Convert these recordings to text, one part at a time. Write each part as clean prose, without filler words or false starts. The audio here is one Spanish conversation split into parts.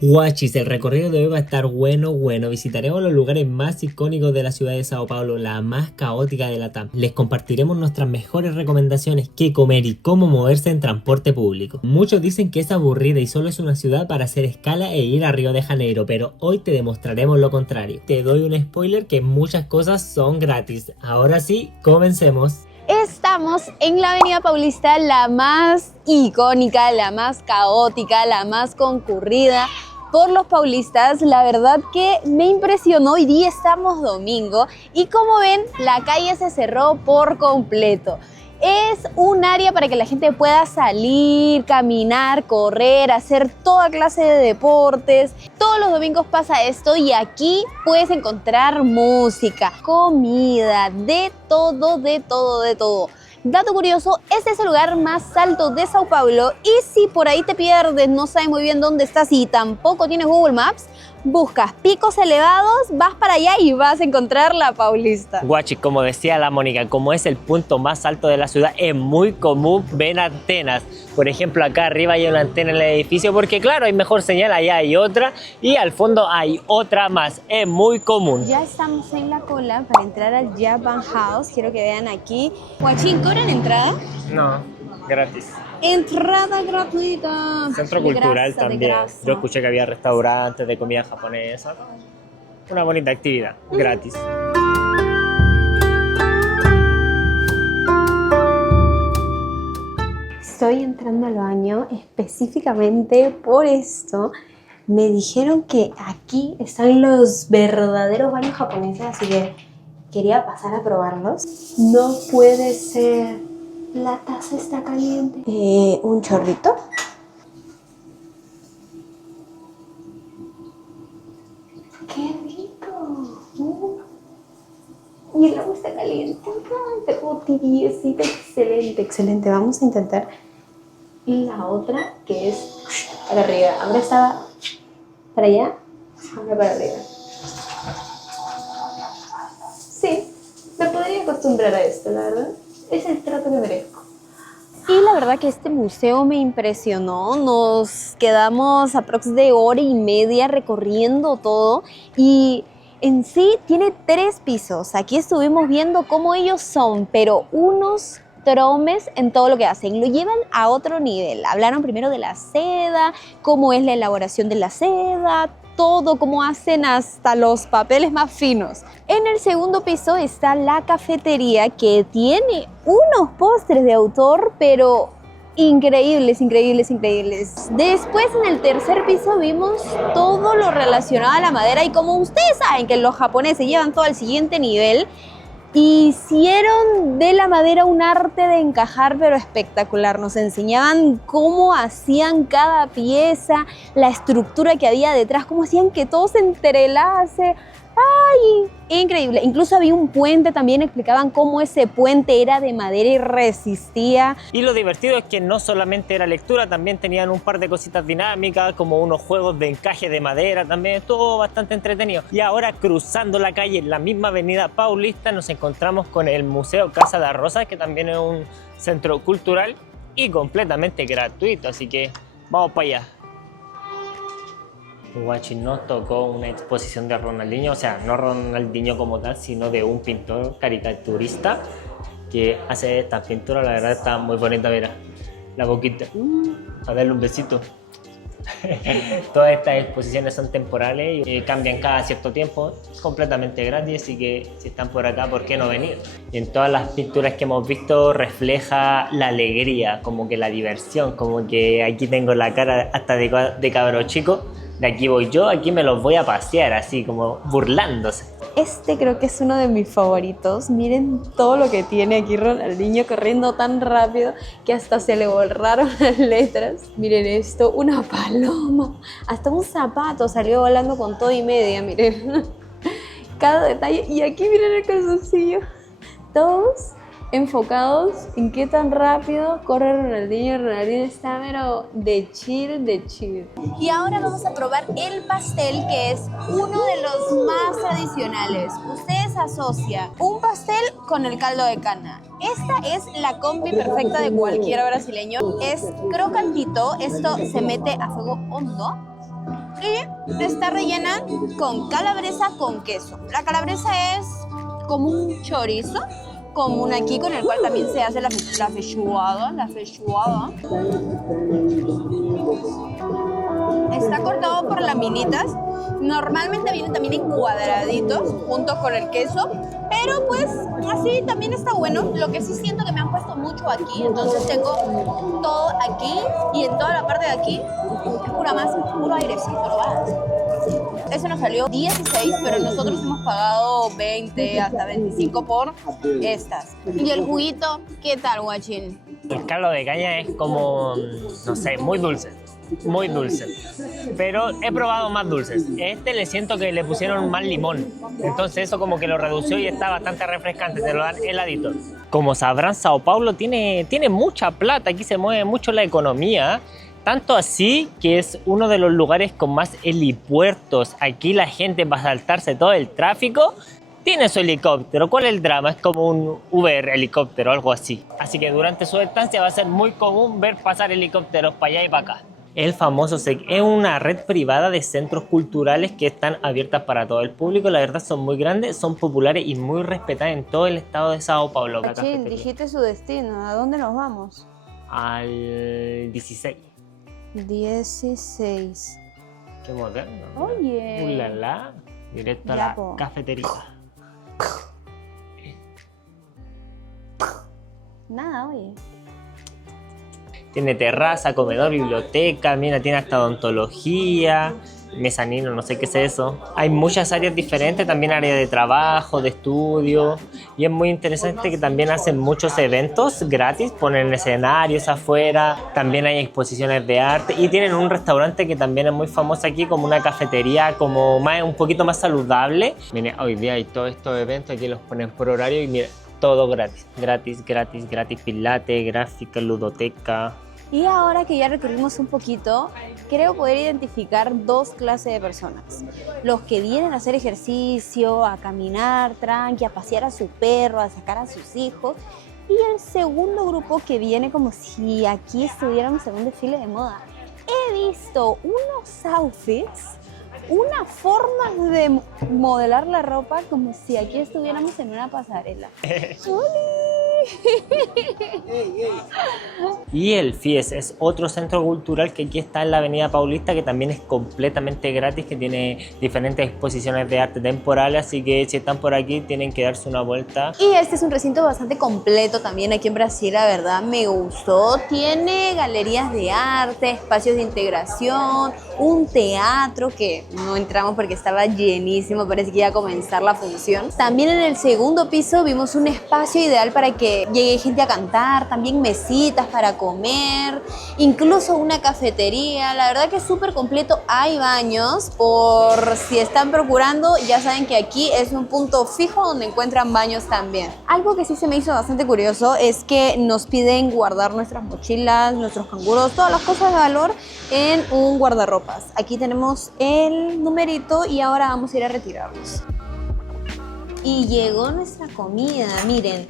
Guachis, el recorrido de hoy va a estar bueno. Visitaremos los lugares más icónicos de la ciudad de Sao Paulo, la más caótica de Latam. Les compartiremos nuestras mejores recomendaciones, qué comer y cómo moverse en transporte público. Muchos dicen que es aburrida y solo es una ciudad para hacer escala e ir a Río de Janeiro, pero hoy te demostraremos lo contrario. Te doy un spoiler que muchas cosas son gratis. Ahora sí, comencemos. Estamos en la Avenida Paulista, la más icónica, la más caótica, la más concurrida por los paulistas. La verdad que me impresionó. Hoy día estamos domingo y como ven, la calle se cerró por completo. Es un área para que la gente pueda salir, caminar, correr, hacer toda clase de deportes. Todos los domingos pasa esto y aquí puedes encontrar música, comida, de todo, de todo, de todo. Dato curioso, este es el lugar más alto de Sao Paulo y si por ahí te pierdes, no sabes muy bien dónde estás y tampoco tienes Google Maps, buscas picos elevados, vas para allá y vas a encontrar la Paulista. Guachi, como decía la Mónica, como es el punto más alto de la ciudad, es muy común ver antenas. Por ejemplo, acá arriba hay una antena en el edificio porque claro, hay mejor señal, allá hay otra y al fondo hay otra más. Es muy común. Ya estamos en la cola para entrar al Japan House. Quiero que vean aquí. Guachín, ¿cobran entrada? No, gratis. Entrada gratuita. Centro De cultural grasa, de también. grasa. Yo escuché que había restaurantes de comida japonesa. Una bonita actividad, gratis. Estoy entrando al baño específicamente por esto. Me dijeron que aquí están los verdaderos baños japoneses, así que quería pasar a probarlos. No puede ser. La taza está caliente. Un chorrito. ¡Qué rico! Y el agua está caliente. Está como tibiecita. Excelente, excelente. Vamos a intentar la otra, que es para arriba. Ahora estaba para allá, ahora para arriba. Sí, me podría acostumbrar a esto, la verdad. Es el trato que merezco. Y la verdad que este museo me impresionó. Nos quedamos aprox de hora y media recorriendo todo y en sí tiene 3 pisos. Aquí estuvimos viendo cómo ellos son, pero unos tromes en todo lo que hacen. Lo llevan a otro nivel. Hablaron primero de la seda, cómo es la elaboración de la seda, todo, cómo hacen hasta los papeles más finos. En el segundo piso está la cafetería que tiene unos postres de autor, pero increíbles, increíbles, increíbles. Después en el tercer piso vimos todo lo relacionado a la madera y como ustedes saben que los japoneses llevan todo al siguiente nivel, hicieron de la madera un arte de encajar pero espectacular. Nos enseñaban cómo hacían cada pieza, la estructura que había detrás, cómo hacían que todo se entrelace. ¡Ay! Increíble. Incluso había un puente, también explicaban cómo ese puente era de madera y resistía. Y lo divertido es que no solamente era lectura, también tenían un par de cositas dinámicas, como unos juegos de encaje de madera, también estuvo bastante entretenido. Y ahora cruzando la calle en la misma avenida Paulista nos encontramos con el Museo Casa de Rosas, que también es un centro cultural y completamente gratuito, así que vamos para allá. Guachi, nos tocó una exposición de Ronaldinho, o sea, no Ronaldinho como tal, sino de un pintor caricaturista que hace estas pinturas. La verdad está muy bonita, mira, la boquita, a darle un besito. Todas estas exposiciones son temporales y cambian cada cierto tiempo, completamente gratis, así que si están por acá, ¿por qué no venir? Y en todas las pinturas que hemos visto refleja la alegría, como que la diversión, como que aquí tengo la cara hasta de cabro chico. De aquí voy yo, aquí me los voy a pasear, así como burlándose. Este creo que es uno de mis favoritos. Miren todo lo que tiene aquí Ronaldinho corriendo tan rápido que hasta se le borraron las letras. Miren esto, una paloma, hasta un zapato salió volando con todo y media, miren. Cada detalle. Y aquí miren el calzoncillo. Todos enfocados en qué tan rápido corre Ronaldinho. Ronaldinho está pero de chill, de chill. Y ahora vamos a probar el pastel, que es uno de los más tradicionales. Ustedes asocian un pastel con el caldo de cana. Esta es la combi perfecta de cualquier brasileño. Es crocantito, esto se mete a fuego hondo Y está rellena con calabresa con queso. La calabresa es como un chorizo común aquí, con el cual también se hace la feijoada. Está cortado por laminitas. Normalmente viene también en cuadraditos junto con el queso, pero pues así también está bueno. Lo que sí siento que me han puesto mucho aquí, entonces tengo todo aquí y en toda la parte de aquí es pura masa, puro airecito, ¿lo vas? Eso nos salió 16, pero nosotros hemos pagado 20 hasta 25 por estas. Y el juguito, ¿qué tal, guachín? El caldo de caña es como, no sé, muy dulce. Muy dulce, pero he probado más dulces. Este le siento que le pusieron más limón, entonces eso como que lo redució y está bastante refrescante, te lo dan heladito. Como sabrán, Sao Paulo tiene mucha plata, aquí se mueve mucho la economía, tanto así que es uno de los lugares con más helipuertos. Aquí la gente va a saltarse todo el tráfico. Tiene su helicóptero. ¿Cuál es el drama? Es como un Uber helicóptero, algo así. Así que durante su estancia va a ser muy común ver pasar helicópteros para allá y para acá. El famoso SEC es una red privada de centros culturales que están abiertas para todo el público. La verdad son muy grandes, son populares y muy respetadas en todo el estado de Sao Paulo. Guachín, dijiste su destino. ¿A dónde nos vamos? Al 16. 16. Qué moderno. Oye. Ulala. Directo a Ya, la po. cafetería. Nada, oye. Tiene terraza, comedor, biblioteca, mira, tiene hasta odontología, mezanino, no sé qué es eso. Hay muchas áreas diferentes, también área de trabajo, de estudio. Y es muy interesante que también hacen muchos eventos gratis, ponen escenarios afuera, también hay exposiciones de arte. Y tienen un restaurante que también es muy famoso aquí, como una cafetería, como más, un poquito más saludable. Mire, hoy día hay todos estos eventos, aquí los ponen por horario y mira, todo gratis, gratis, pilates, gráfica, ludoteca. Y ahora que ya recorrimos un poquito, creo poder identificar dos clases de personas. Los que vienen a hacer ejercicio, a caminar tranqui, a pasear a su perro, a sacar a sus hijos. Y el segundo grupo que viene como si aquí estuviéramos en un desfile de moda. He visto unos outfits, una forma de modelar la ropa como si aquí estuviéramos en una pasarela. Y el FIES es otro centro cultural que aquí está en la Avenida Paulista, que también es completamente gratis, que tiene diferentes exposiciones de arte temporales, así que si están por aquí tienen que darse una vuelta. Y este es un recinto bastante completo también aquí en Brasil, la verdad me gustó. Tiene galerías de arte, espacios de integración, un teatro que no entramos porque estaba llenísimo, parece que iba a comenzar la función. También en el segundo piso vimos un espacio ideal para que llegue gente a cantar, también mesitas para comer, incluso una cafetería. La verdad que es súper completo. Hay baños, por si están procurando, ya saben que aquí es un punto fijo donde encuentran baños también. Algo que sí se me hizo bastante curioso es que nos piden guardar nuestras mochilas, nuestros canguros, todas las cosas de valor en un guardarropas. Aquí tenemos el numerito y ahora vamos a ir a retirarlos. Y llegó nuestra comida, miren.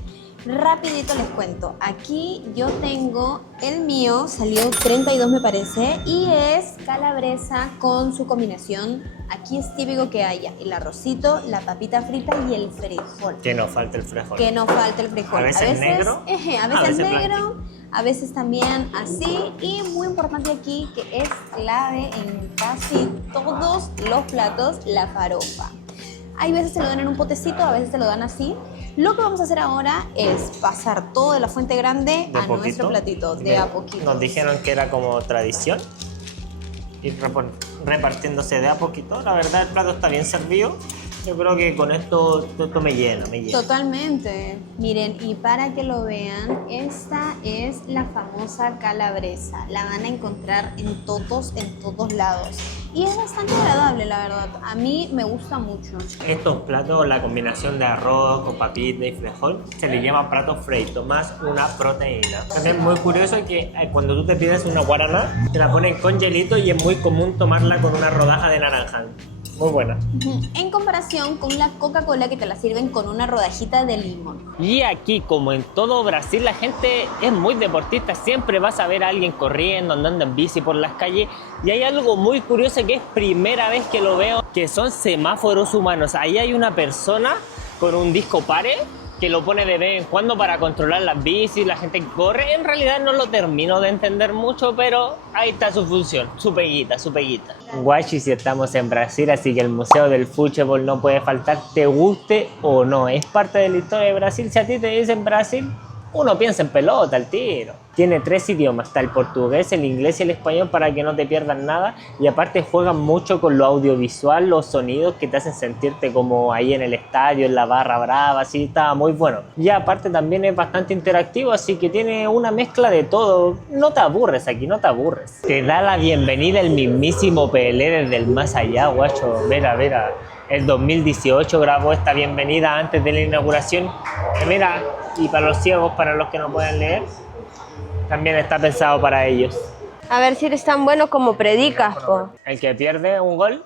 Rapidito les cuento, aquí yo tengo el mío, salió 32 me parece, y es calabresa con su combinación. Aquí es típico que haya el arrocito, la papita frita y el frijol. Que no falte el frijol. Que no falte el frijol. A veces negro. A veces negro, a veces también así. Y muy importante aquí, que es clave en casi todos los platos, la farofa. Hay veces se lo dan en un potecito, a veces se lo dan así. Lo que vamos a hacer ahora es pasar todo de la fuente grande a nuestro platito, de a poquito. Nos dijeron que era como tradición ir repartiéndose de a poquito. La verdad el plato está bien servido. Yo creo que con esto me llena. Totalmente. Miren, y para que lo vean, esta es la famosa calabresa. La van a encontrar en todos lados. Y es bastante agradable, la verdad. A mí me gusta mucho. Estos platos, la combinación de arroz con papita y frijol, se le llama plato frito, más una proteína. Entonces es muy curioso que cuando tú te pides una guaraná, te la ponen con hielito y es muy común tomarla con una rodaja de naranja. muy buena. En comparación con la Coca-Cola que te la sirven con una rodajita de limón. Y aquí, como en todo Brasil, la gente es muy deportista. Siempre vas a ver a alguien corriendo, andando en bici por las calles. Y hay algo muy curioso que es primera vez que lo veo, que son semáforos humanos. Ahí hay una persona con un disco pare que lo pone de vez en cuando para controlar las bicis, la gente que corre. En realidad no lo termino de entender mucho, pero ahí está su función, su peguita, su peguita. Guachi, si estamos en Brasil, así que el Museo del Fútbol no puede faltar, te guste o no. Es parte de la historia de Brasil. Si a ti te dicen Brasil, uno piensa en pelota al tiro. Tiene 3 idiomas, está el portugués, el inglés y el español para que no te pierdas nada. Y aparte juegan mucho con lo audiovisual, los sonidos que te hacen sentirte como ahí en el estadio, en la barra brava, así está muy bueno. Y aparte también es bastante interactivo, así que tiene una mezcla de todo. No te aburres aquí, no te aburres. Te da la bienvenida el mismísimo Pelé desde el más allá, guacho. Mira, mira. El 2018 grabó esta bienvenida antes de la inauguración. Mira, y para los ciegos, para los que no pueden leer, también está pensado para ellos. A ver si eres tan bueno como predicas, po. El que pierde un gol,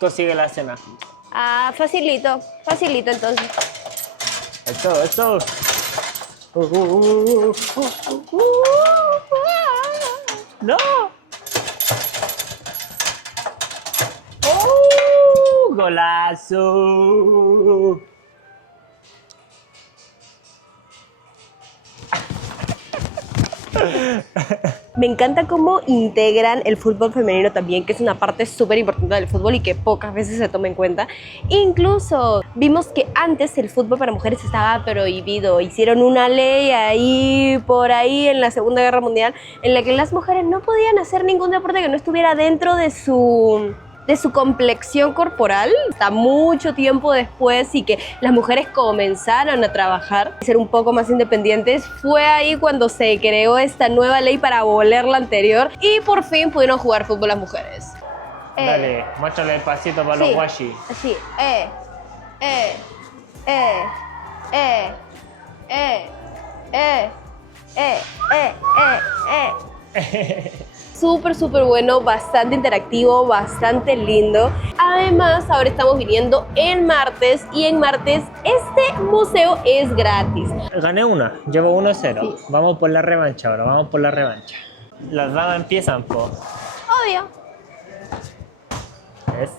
consigue la cena. Ah, facilito, facilito entonces. Esto. No. Golazo. Me encanta cómo integran el fútbol femenino también, que es una parte súper importante del fútbol y que pocas veces se toma en cuenta. Incluso vimos que antes el fútbol para mujeres estaba prohibido. Hicieron una ley ahí, por ahí, en la Segunda Guerra Mundial, en la que las mujeres no podían hacer ningún deporte que no estuviera dentro de su complexión corporal. Hasta mucho tiempo después y que las mujeres comenzaron a trabajar, a ser un poco más independientes, fue ahí cuando se creó esta nueva ley para abolir la anterior y por fin pudieron jugar fútbol las mujeres. Dale, muéstrale el pasito para los guachi. Así, Súper, súper bueno, bastante interactivo, bastante lindo. Además, ahora estamos viniendo en martes y en martes este museo es gratis. Gané una, llevo 1-0. Sí. Vamos por la revancha ahora, vamos por la revancha. Las damas empiezan, po. Obvio.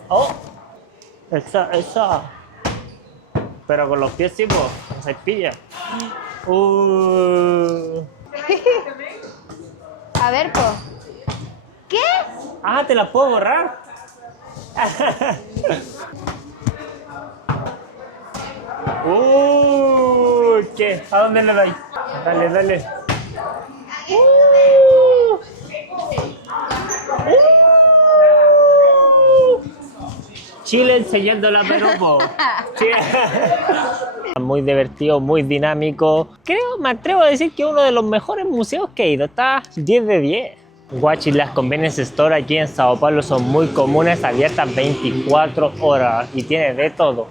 ¡Oh! Esa. Pero con los pies sí, po. Se pilla. A ver, po. ¿Qué? Ah, ¿te la puedo borrar? ¿Qué? ¿A dónde le doy? Dale. Chile enseñando la Perú. Muy divertido, muy dinámico. Creo, me atrevo a decir que es uno de los mejores museos que he ido. Está 10 de 10. Guachi, las convenience store aquí en Sao Paulo son muy comunes, abiertas 24 horas y tiene de todo.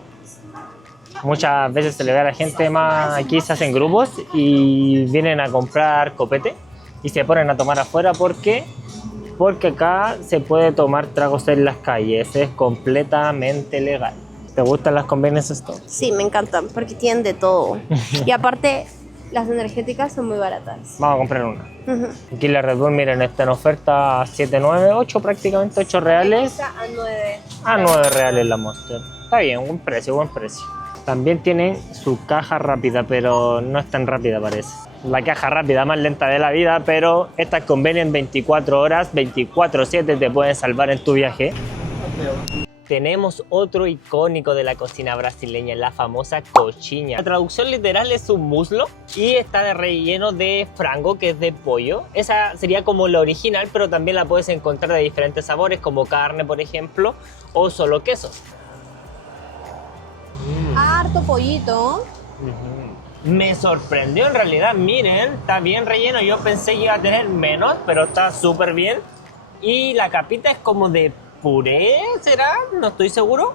Muchas veces se le ve a la gente más, aquí se hacen grupos y vienen a comprar copete y se ponen a tomar afuera porque acá se puede tomar tragos en las calles, es completamente legal. ¿Te gustan las convenience store? Sí, me encantan porque tienen de todo. Y aparte, las energéticas son muy baratas. Vamos a comprar una. Aquí la Red Bull, miren, está en oferta 7,9, 8 prácticamente, 8 reales. A 9. A 9 reales la Monster. Está bien, buen precio. También tienen su caja rápida, pero no es tan rápida parece. La caja rápida más lenta de la vida, pero estas convenian 24 horas, 24/7 te pueden salvar en tu viaje. Tenemos otro icónico de la cocina brasileña, la famosa coxinha. La traducción literal es un muslo y está de relleno de frango, que es de pollo. Esa sería como la original, pero también la puedes encontrar de diferentes sabores, como carne, por ejemplo, o solo queso. Harto pollito. Me sorprendió en realidad, miren, está bien relleno. Yo pensé que iba a tener menos, pero está súper bien. Y la capita es como de puré, ¿será? No estoy seguro.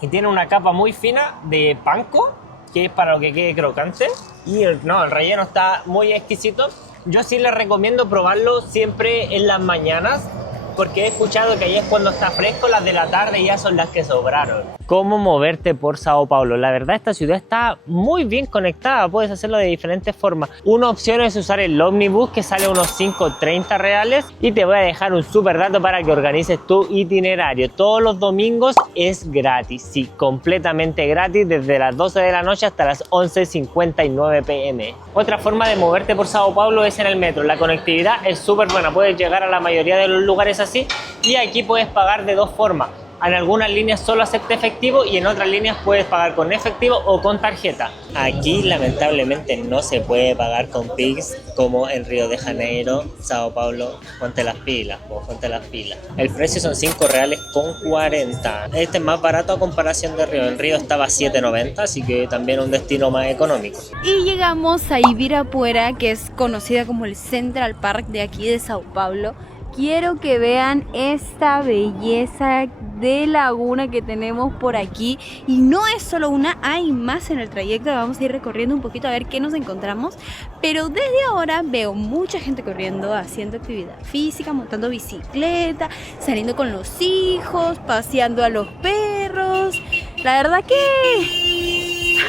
Y tiene una capa muy fina de panko, que es para lo que quede crocante. Y el relleno está muy exquisito. Yo sí les recomiendo probarlo siempre en las mañanas, porque he escuchado que ahí es cuando está fresco, las de la tarde ya son las que sobraron. ¿Cómo moverte por Sao Paulo? La verdad, esta ciudad está muy bien conectada, puedes hacerlo de diferentes formas. Una opción es usar el ómnibus, que sale unos 5,30 reales, y te voy a dejar un súper dato para que organices tu itinerario. Todos los domingos es gratis, sí, completamente gratis, desde las 12 de la noche hasta las 11:59 p.m. Otra forma de moverte por Sao Paulo es en el metro. La conectividad es súper buena, puedes llegar a la mayoría de los lugares así, y aquí puedes pagar de dos formas. En algunas líneas solo acepta efectivo y en otras líneas puedes pagar con efectivo o con tarjeta. Aquí lamentablemente no se puede pagar con Pix como en Río de Janeiro, Sao Paulo. Ponte las pilas, ponte las pilas. El precio son 5 reales con 40. Este es más barato a comparación de Río. En Río estaba 7,90, así que también un destino más económico. Y llegamos a Ibirapuera, que es conocida como el Central Park de aquí de Sao Paulo. Quiero que vean esta belleza de laguna que tenemos por aquí, y no es solo una, hay más en el trayecto. Vamos a ir recorriendo un poquito a ver qué nos encontramos, pero desde ahora veo mucha gente corriendo, haciendo actividad física, montando bicicleta, saliendo con los hijos, paseando a los perros. La verdad que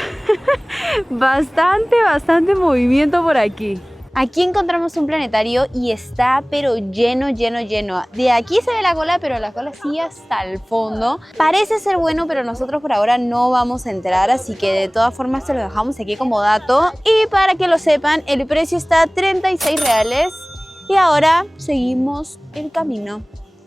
bastante movimiento por aquí. Aquí encontramos un planetario y está pero lleno. De aquí se ve la cola, pero la cola sí hasta el fondo. Parece ser bueno, pero nosotros por ahora no vamos a entrar, así que de todas formas se lo dejamos aquí como dato. Y para que lo sepan, el precio está a 36 reales. Y ahora seguimos el camino.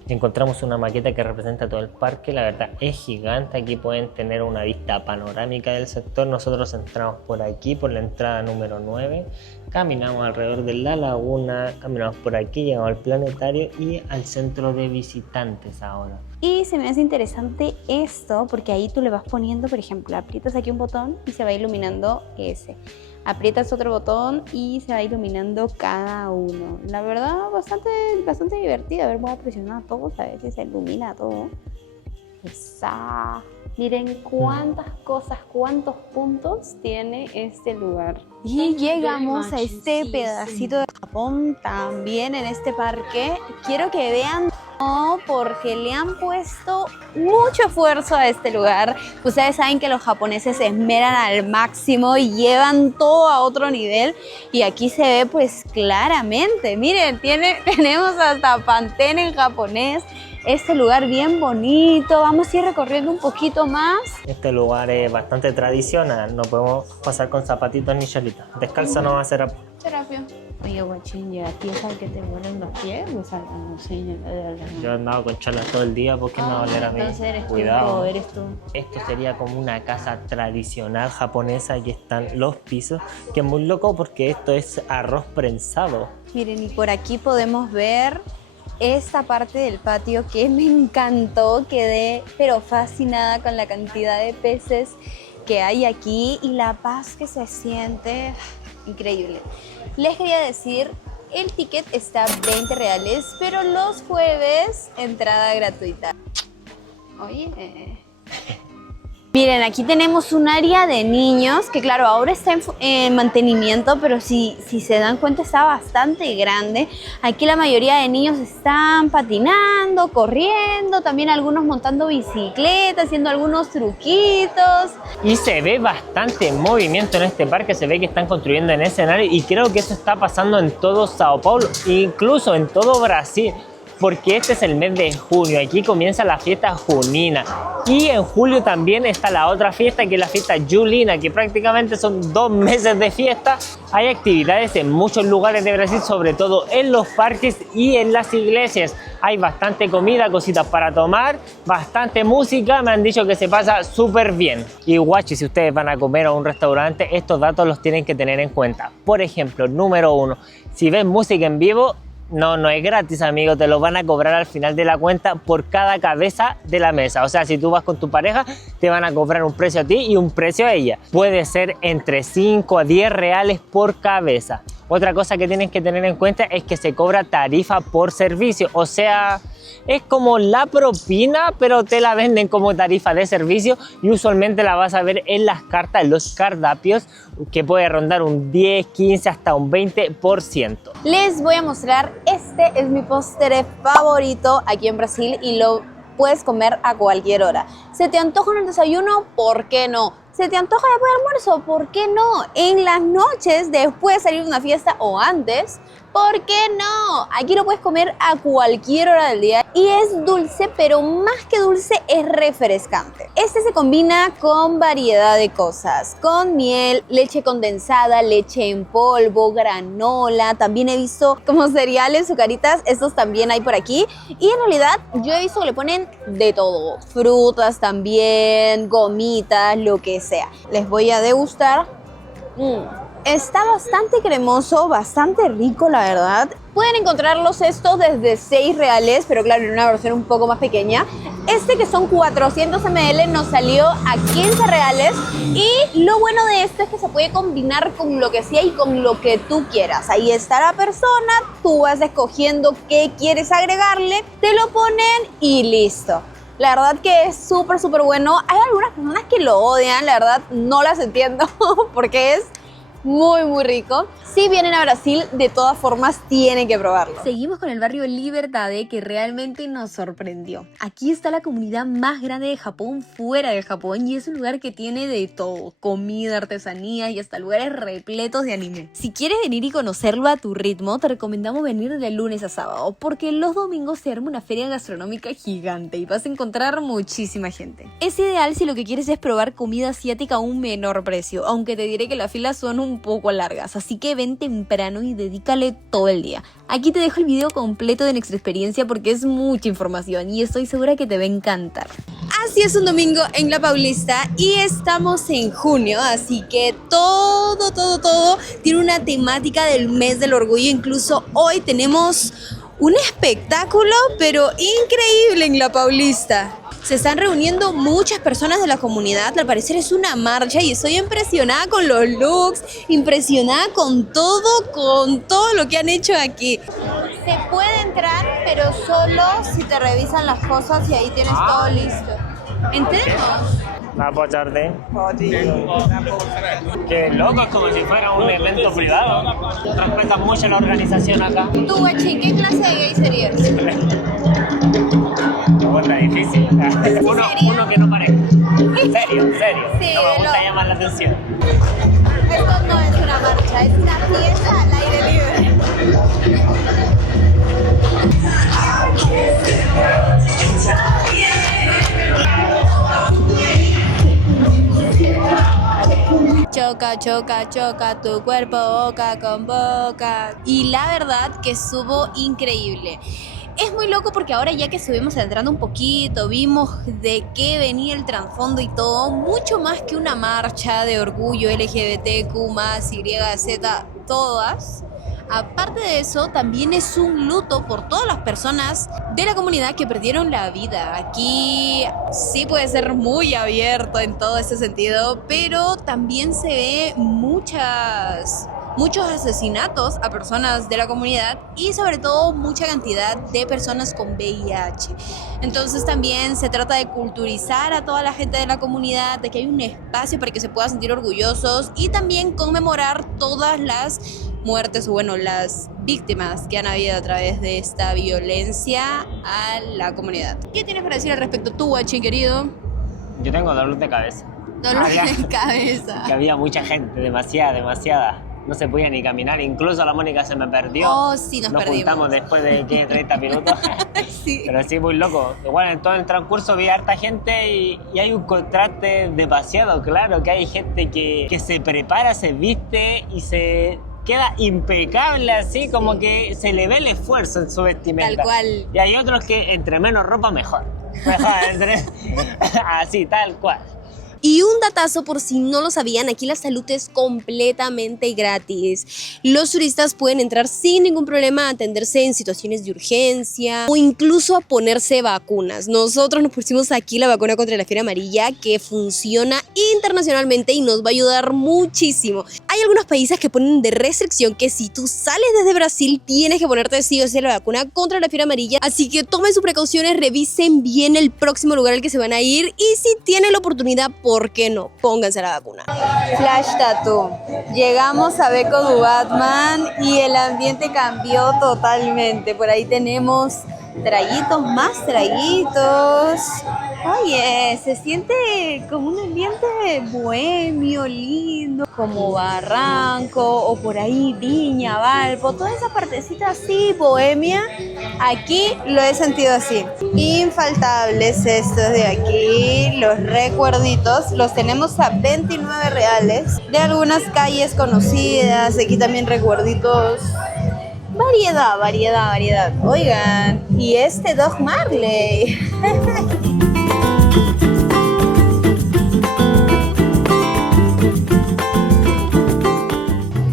Encontramos una maqueta que representa todo el parque, la verdad es gigante. Aquí pueden tener una vista panorámica del sector. Nosotros entramos por aquí, por la entrada número 9, caminamos alrededor de la laguna, caminamos por aquí, llegamos al planetario y al centro de visitantes ahora. Y se me hace interesante esto, porque ahí tú le vas poniendo, por ejemplo, aprietas aquí un botón y se va iluminando ese. Aprietas otro botón y se va iluminando cada uno. La verdad, bastante divertido. A ver, voy a presionar todos a ver si se ilumina todo. Esa. Miren cuántas cosas, cuántos puntos tiene este lugar. Y llegamos a este pedacito de Japón también en este parque. Quiero que vean, porque le han puesto mucho esfuerzo a este lugar. Ustedes saben que los japoneses se esmeran al máximo y llevan todo a otro nivel. Y aquí se ve pues claramente. Miren, tenemos hasta Pantene en japonés. Este lugar bien bonito. Vamos a ir recorriendo un poquito más. Este lugar es bastante tradicional. No podemos pasar con zapatitos ni chalitas. Descalza no va a ser terapia. Oye, guachín, ¿y a ti es al que te duelen los pies? O sea, no sé, yo he andado con chalas todo el día porque me va a doler a mí. Entonces Cuidado. Eres tú. Esto sería como una casa tradicional japonesa. Aquí están los pisos, que es muy loco porque esto es arroz prensado. Miren, y por aquí podemos ver esta parte del patio que me encantó. Quedé pero fascinada con la cantidad de peces que hay aquí y la paz que se siente. Increíble. Les quería decir, el ticket está 20 reales, pero los jueves entrada gratuita. Oye. Miren, aquí tenemos un área de niños que claro, ahora está en mantenimiento, pero si se dan cuenta está bastante grande. Aquí la mayoría de niños están patinando, corriendo, también algunos montando bicicleta, haciendo algunos truquitos. Y se ve bastante movimiento en este parque, se ve que están construyendo en escenario y creo que eso está pasando en todo Sao Paulo, incluso en todo Brasil. Porque este es el mes de junio, aquí comienza la fiesta junina y en julio también está la otra fiesta, que es la fiesta julina, que prácticamente son 2 meses de fiesta. Hay actividades en muchos lugares de Brasil, sobre todo en los parques y en las iglesias. Hay bastante comida, cositas para tomar, bastante música, me han dicho que se pasa súper bien. Y guachi, si ustedes van a comer a un restaurante, estos datos los tienen que tener en cuenta. Por ejemplo, número 1, si ven música en vivo, no es gratis, amigo, te lo van a cobrar al final de la cuenta por cada cabeza de la mesa. O sea, si tú vas con tu pareja, te van a cobrar un precio a ti y un precio a ella. Puede ser entre 5 a 10 reales por cabeza. Otra cosa que tienes que tener en cuenta es que se cobra tarifa por servicio, o sea, es como la propina, pero te la venden como tarifa de servicio y usualmente la vas a ver en las cartas, en los cardapios, que puede rondar un 10, 15, hasta un 20%. Les voy a mostrar, este es mi postre favorito aquí en Brasil y lo puedes comer a cualquier hora. ¿Se te antoja en el desayuno? ¿Por qué no? ¿Se te antoja después del almuerzo? ¿Por qué no? En las noches, después de salir de una fiesta o antes, ¿por qué no? Aquí lo puedes comer a cualquier hora del día y es dulce, pero más que dulce es refrescante. Este se combina con variedad de cosas, con miel, leche condensada, leche en polvo, granola, también he visto como cereales, azucaritas, estos también hay por aquí y en realidad yo he visto que le ponen de todo, frutas también, gomitas, lo que sea. Les voy a degustar. Está bastante cremoso, bastante rico la verdad. Pueden encontrarlos estos desde 6 reales, pero claro, en una versión un poco más pequeña. Este que son 400 ml nos salió a 15 reales. Y lo bueno de esto es que se puede combinar con lo que sea y con lo que tú quieras. Ahí está la persona, tú vas escogiendo qué quieres agregarle, te lo ponen y listo. La verdad que es súper bueno. Hay algunas personas que lo odian, la verdad no las entiendo porque es muy rico. Si vienen a Brasil, de todas formas tienen que probarlo. Seguimos con el barrio Liberdade, que realmente nos sorprendió. Aquí está la comunidad más grande de Japón fuera de Japón y es un lugar que tiene de todo, comida, artesanía y hasta lugares repletos de anime. Si quieres venir y conocerlo a tu ritmo, te recomendamos venir de lunes a sábado, porque los domingos se arma una feria gastronómica gigante y vas a encontrar muchísima gente. Es ideal si lo que quieres es probar comida asiática a un menor precio, aunque te diré que las filas son un poco largas, así que ven temprano y dedícale todo el día. Aquí te dejo el video completo de nuestra experiencia porque es mucha información y estoy segura que te va a encantar. Así es un domingo en La Paulista y estamos en junio, así que todo tiene una temática del mes del orgullo. Incluso hoy tenemos un espectáculo, pero increíble en La Paulista. Se están reuniendo muchas personas de la comunidad, al parecer es una marcha y estoy impresionada con los looks, impresionada con todo lo que han hecho aquí. Se puede entrar, pero solo si te revisan las cosas y ahí tienes todo listo. ¿Entremos? ¿Va a apoyarte? Qué loco, es como si fuera un evento privado. Respetan mucho la organización acá. Tú, guachín, ¿qué clase de gay serías? Está difícil. Uno que no parezca. Serio. Sí, no me gusta llamar la atención. Esto no es una marcha, es una fiesta al aire libre. Choca tu cuerpo boca con boca. Y la verdad que estuvo increíble. Es muy loco porque ahora ya que estuvimos entrando un poquito, vimos de qué venía el trasfondo y todo, mucho más que una marcha de orgullo LGBTQ+, YZ, todas. Aparte de eso, también es un luto por todas las personas de la comunidad que perdieron la vida. Aquí sí puede ser muy abierto en todo ese sentido, pero también se ve muchos asesinatos a personas de la comunidad y sobre todo mucha cantidad de personas con VIH. Entonces también se trata de culturizar a toda la gente de la comunidad, de que hay un espacio para que se puedan sentir orgullosos y también conmemorar todas las muertes o las víctimas que han habido a través de esta violencia a la comunidad. ¿Qué tienes para decir al respecto tú, guachín querido? Yo tengo dolor de cabeza. Dolor de cabeza. Que había mucha gente, demasiada. No se podía ni caminar, incluso la Mónica se me perdió. Oh, sí, nos perdimos. Juntamos después de 30 minutos. Sí. Pero sí, muy loco. Igual en todo el transcurso vi a harta gente y hay un contraste demasiado claro, que hay gente que se prepara, se viste y se queda impecable así, sí. Como que se le ve el esfuerzo en su vestimenta. Tal cual. Y hay otros que entre menos ropa mejor. Así, tal cual. Y un datazo por si no lo sabían, aquí la salud es completamente gratis. Los turistas pueden entrar sin ningún problema a atenderse en situaciones de urgencia o incluso a ponerse vacunas. Nosotros nos pusimos aquí la vacuna contra la fiebre amarilla que funciona internacionalmente y nos va a ayudar muchísimo. Hay hay algunos países que ponen de restricción que si tú sales desde Brasil tienes que ponerte sí o sí la vacuna contra la fiebre amarilla, así que tomen sus precauciones, revisen bien el próximo lugar al que se van a ir y si tienen la oportunidad, ¿por qué no? Pónganse la vacuna. Flash Tattoo. Llegamos a Beko du Batman y el ambiente cambió totalmente. Por ahí tenemos traguitos, más traguitos. Oye, se siente como un ambiente bohemio, lindo, como Barranco o por ahí Viña, Valpo, toda esa partecita así, bohemia. Aquí lo he sentido así. Infaltables estos de aquí, los recuerditos, los tenemos a 29 reales de algunas calles conocidas. Aquí también recuerditos. Variedad, variedad, variedad. Oigan, y este Doc Marley.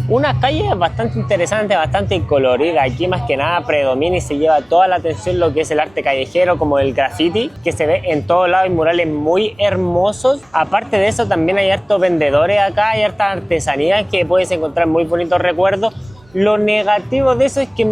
Una calle bastante interesante, bastante colorida. Aquí más que nada predomina y se lleva toda la atención lo que es el arte callejero, como el graffiti, que se ve en todos lados, y murales muy hermosos. Aparte de eso, también hay hartos vendedores acá, hay hartas artesanías que puedes encontrar muy bonitos recuerdos. Lo negativo de eso es que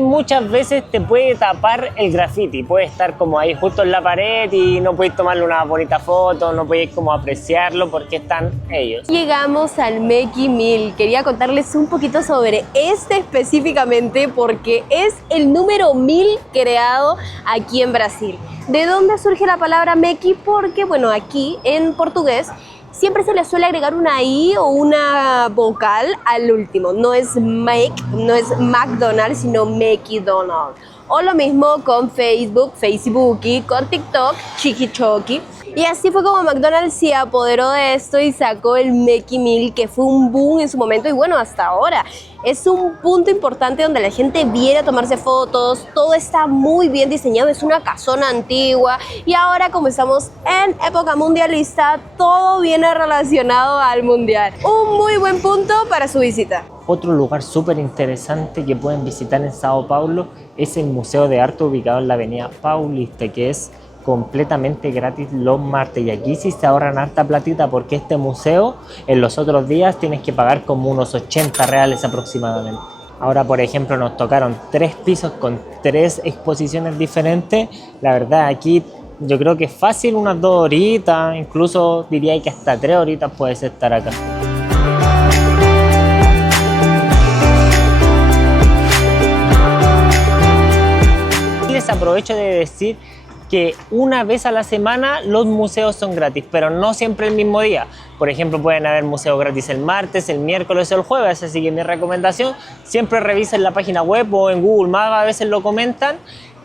muchas veces te puede tapar el graffiti, puede estar como ahí justo en la pared y no puedes tomarle una bonita foto, no puedes como apreciarlo porque están ellos. Llegamos al Meki 1000. Quería contarles un poquito sobre este específicamente porque es el número 1000 creado aquí en Brasil. ¿De dónde surge la palabra Meki? Porque bueno, aquí en portugués siempre se le suele agregar una I o una vocal al último. No es make, no es McDonald's, sino McDonald's. O lo mismo con Facebook, Facebooki, con TikTok, Chiquichoki. Y así fue como McDonald's se apoderó de esto y sacó el Meki 1000, que fue un boom en su momento y bueno, hasta ahora. Es un punto importante donde la gente viene a tomarse fotos, todo está muy bien diseñado, es una casona antigua y ahora como estamos en época mundialista, todo viene relacionado al mundial. Un muy buen punto para su visita. Otro lugar súper interesante que pueden visitar en Sao Paulo es el Museo de Arte ubicado en la avenida Paulista, que es completamente gratis los martes, y aquí sí se ahorran harta platita porque este museo en los otros días tienes que pagar como unos 80 reales aproximadamente. Ahora, por ejemplo, nos tocaron 3 pisos con 3 exposiciones diferentes. La verdad, aquí yo creo que es fácil unas 2 horitas, incluso diría que hasta 3 horitas puedes estar acá. Les aprovecho de decir que una vez a la semana los museos son gratis, pero no siempre el mismo día. Por ejemplo, pueden haber museos gratis el martes, el miércoles o el jueves, así que mi recomendación, siempre revisen la página web o en Google Maps, a veces lo comentan,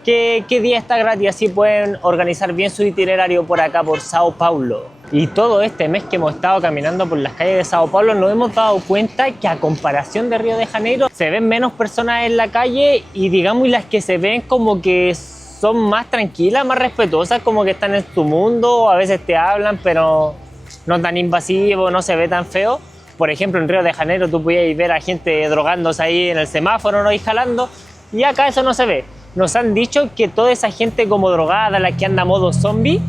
qué día está gratis, así pueden organizar bien su itinerario por acá, por Sao Paulo. Y todo este mes que hemos estado caminando por las calles de Sao Paulo nos hemos dado cuenta que a comparación de Río de Janeiro se ven menos personas en la calle y digamos, y las que se ven como que son más tranquilas, más respetuosas, como que están en su mundo, a veces te hablan, pero no tan invasivo, no se ve tan feo. Por ejemplo, en Río de Janeiro tú podías ver a gente drogándose ahí en el semáforo, ¿no? Y jalando, y acá eso no se ve. Nos han dicho que toda esa gente como drogada, la que anda a modo zombie,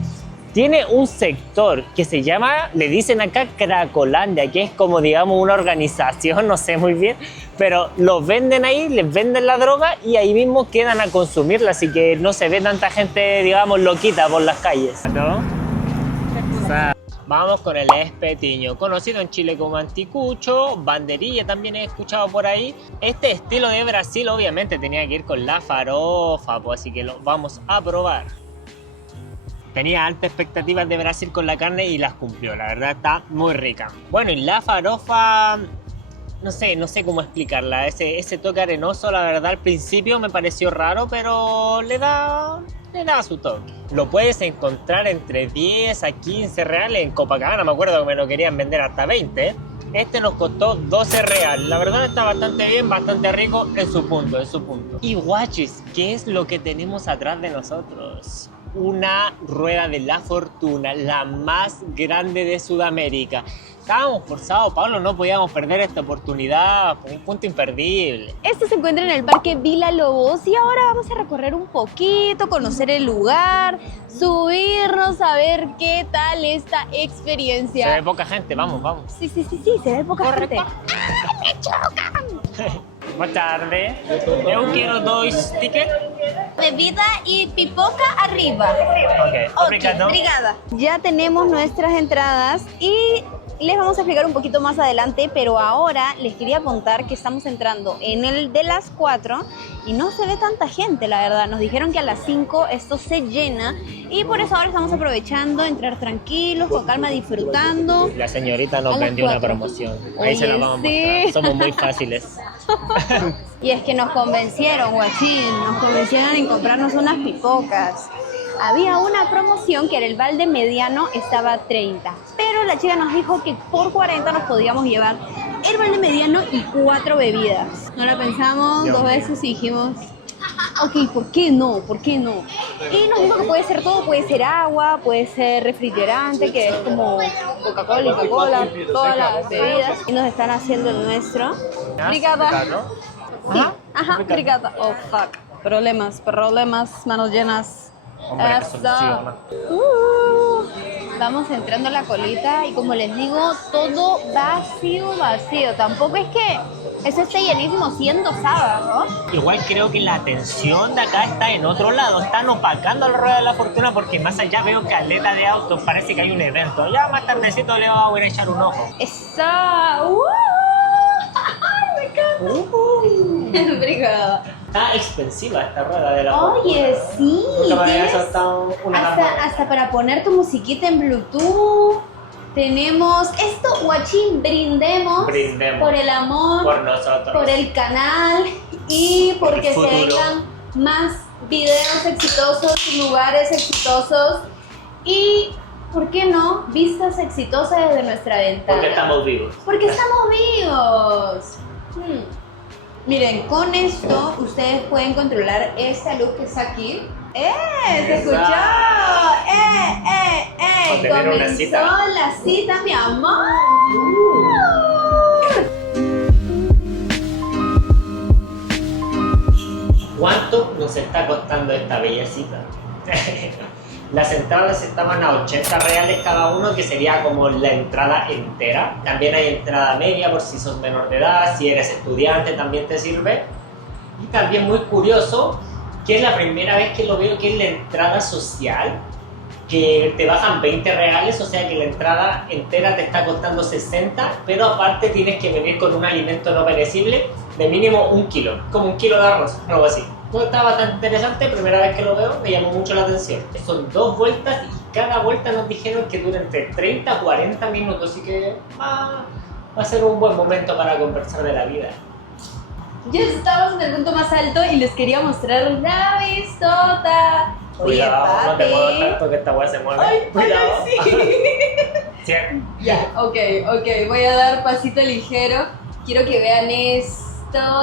tiene un sector que se llama, le dicen acá Cracolandia, que es como digamos una organización, no sé muy bien, pero los venden ahí, les venden la droga y ahí mismo quedan a consumirla, así que no se ve tanta gente, digamos, loquita por las calles, ¿no? Vamos con el espetiño, conocido en Chile como anticucho, banderilla también he escuchado por ahí. Este estilo de Brasil obviamente tenía que ir con la farofa, pues, así que lo vamos a probar. Tenía altas expectativas de Brasil con la carne y las cumplió, la verdad está muy rica. Bueno, y la farofa, no sé cómo explicarla, ese toque arenoso, la verdad al principio me pareció raro, pero le da su toque. Lo puedes encontrar entre 10 a 15 reales en Copacabana, me acuerdo que me lo querían vender hasta 20. Este nos costó 12 reales, la verdad está bastante bien, bastante rico en su punto. Y guachis, ¿qué es lo que tenemos atrás de nosotros? una rueda de la fortuna, la más grande de Sudamérica. Estábamos por Sao Paulo, no podíamos perder esta oportunidad, un punto imperdible. Esto se encuentra en el Parque Villa Lobos y ahora vamos a recorrer un poquito, conocer el lugar, subirnos a ver qué tal esta experiencia. Se ve poca gente, vamos. Sí, se ve poca gente. ¡Ay, me chocan! Boa tarde. Eu quero 2 tickets. Bebida y pipoca arriba. Ok, obrigado. Obrigada. Ya tenemos nuestras entradas y les vamos a explicar un poquito más adelante, pero ahora les quería contar que estamos entrando en el de las 4 y no se ve tanta gente, la verdad. Nos dijeron que a las 5 esto se llena y por eso ahora estamos aprovechando, entrar tranquilos, con calma, disfrutando. La señorita nos A las vendió una 4. promoción. Ahí se la Oye, vamos a sí. mostrar. Somos muy fáciles. Y es que nos convencieron, guachín, nos convencieron en comprarnos unas pipocas. Había una promoción que era el balde mediano, estaba a 30, pero la chica nos dijo que por 40 nos podíamos llevar el balde mediano y 4 bebidas. No la pensamos Dios 2 mío. veces y dijimos, ok, ¿por qué no? ¿Por qué no? Y nos dijo que puede ser todo, puede ser agua, puede ser refrigerante, que es como Coca-Cola y Coca-Cola, todas las bebidas. Y nos están haciendo el nuestro. Obrigada. Sí, ajá, obrigada. Oh, fuck. Problemas, manos llenas. Hombre, que Eso. soluciona. Vamos entrando a la colita y como les digo, todo vacío. Tampoco es que eso esté llenísimo siendo sábado, ¿no? Igual creo que la atención de acá está en otro lado. Están opacando el Rueda de la Fortuna porque más allá veo caleta de autos. Parece que hay un evento. Ya más tardecito le voy a ir a echar un ojo. ¡Esa! ¡Me encanta! Obrigada. Está expensiva esta Rueda de la Fortuna. Oye, sí. Nunca me había tienes saltado una campana. hasta para poner tu musiquita en Bluetooth. Tenemos esto, guachín, brindemos por el amor, por nosotros. por el canal y Por el porque se futuro. vengan más videos exitosos, lugares exitosos y, ¿por qué no? Vistas exitosas desde nuestra ventana. Porque estamos vivos. Porque estamos vivos. Miren, con esto ustedes pueden controlar esta luz que está aquí. ¿Se escuchó? O tener una Comenzó cita. la cita, mi amor. ¿Cuánto nos está costando esta bella cita? Las entradas estaban a 80 reales cada uno, que sería como la entrada entera. También hay entrada media por si sos menor de edad, si eres estudiante también te sirve. Y también muy curioso, que es la primera vez que lo veo, que es la entrada social, que te bajan 20 reales, o sea que la entrada entera te está costando 60, pero aparte tienes que venir con un alimento no perecible de mínimo 1 kilo, como 1 kilo de arroz, algo así. Todo está bastante interesante, primera vez que lo veo, me llamó mucho la atención. Son 2 vueltas y cada vuelta nos dijeron que dura entre 30 a 40 minutos, así que va a ser un buen momento para conversar de la vida. Ya estamos en el punto más alto y les quería mostrar la vistota. Oye, Cuidado, papi. no te muevas tanto que esta weá se mueve. Ay, Cuidado. sí. Sí. Ya, ok, voy a dar pasito ligero. Quiero que vean esto.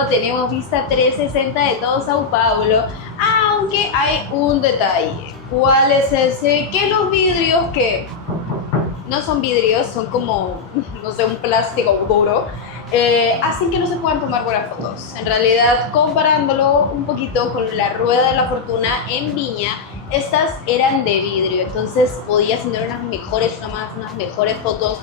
Tenemos vista 360 de todo Sao Paulo. Aunque hay un detalle. ¿Cuál es ese? Que los vidrios que no son vidrios, son como, no sé, un plástico duro, hacen que no se puedan tomar buenas fotos. En realidad, comparándolo un poquito con la Rueda de la Fortuna en Viña, estas eran de vidrio, entonces podías tener unas mejores tomas, unas mejores fotos.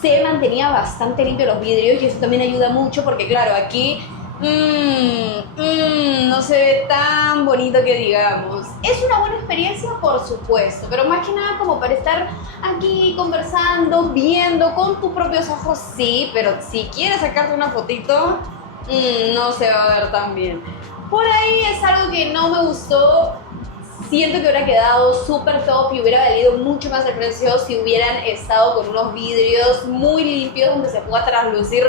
Se mantenía bastante limpio los vidrios y eso también ayuda mucho porque claro, aquí no se ve tan bonito que digamos. Es una buena experiencia, por supuesto, pero más que nada como para estar aquí conversando, viendo con tus propios ojos, sí, pero si quieres sacarte una fotito, no se va a ver tan bien. Por ahí es algo que no me gustó. Siento que hubiera quedado súper top y hubiera valido mucho más el precio si hubieran estado con unos vidrios muy limpios donde se pueda traslucir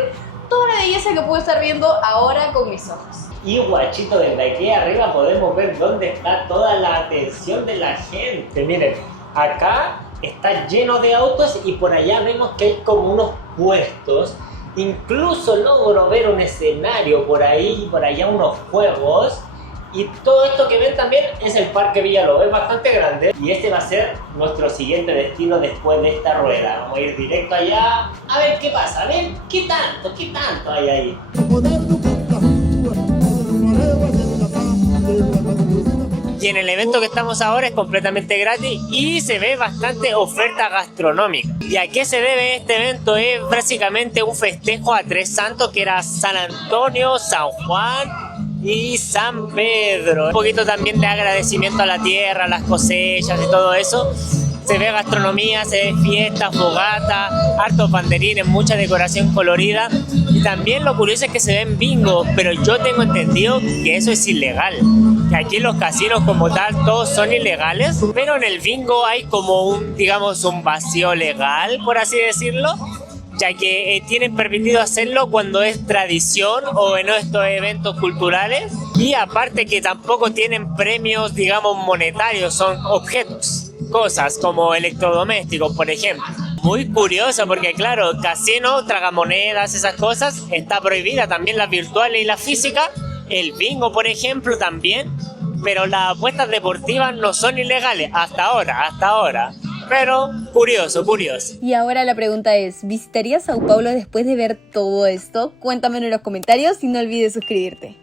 toda la belleza que puedo estar viendo ahora con mis ojos. Y guachito, desde aquí arriba podemos ver dónde está toda la atención de la gente. Miren, acá está lleno de autos y por allá vemos que hay como unos puestos. Incluso logro ver un escenario por ahí y por allá unos juegos. Y todo esto que ven también es el Parque Villalobos, es bastante grande. Y este va a ser nuestro siguiente destino después de esta rueda. Vamos a ir directo allá a ver qué pasa, a ver qué tanto hay ahí. Y en el evento que estamos ahora es completamente gratis y se ve bastante oferta gastronómica. ¿Y a qué se debe este evento? Es básicamente un festejo a 3 santos que era San Antonio, San Juan y San Pedro. Un poquito también de agradecimiento a la tierra, a las cosechas y todo eso. Se ve gastronomía, se ve fiestas, fogatas, hartos banderines, mucha decoración colorida. Y también lo curioso es que se ven bingo, pero yo tengo entendido que eso es ilegal. Que aquí los casinos como tal todos son ilegales, pero en el bingo hay como un vacío legal, por así decirlo, ya que tienen permitido hacerlo cuando es tradición o en estos eventos culturales. Y aparte que tampoco tienen premios, monetarios, son objetos. Cosas como electrodomésticos, por ejemplo. Muy curioso porque, claro, casino, tragamonedas, esas cosas, está prohibida. También las virtuales y la física. El bingo, por ejemplo, también. Pero las apuestas deportivas no son ilegales. Hasta ahora. Pero curioso. Y ahora la pregunta es, ¿visitarías Sao Paulo después de ver todo esto? Cuéntamelo en los comentarios y no olvides suscribirte.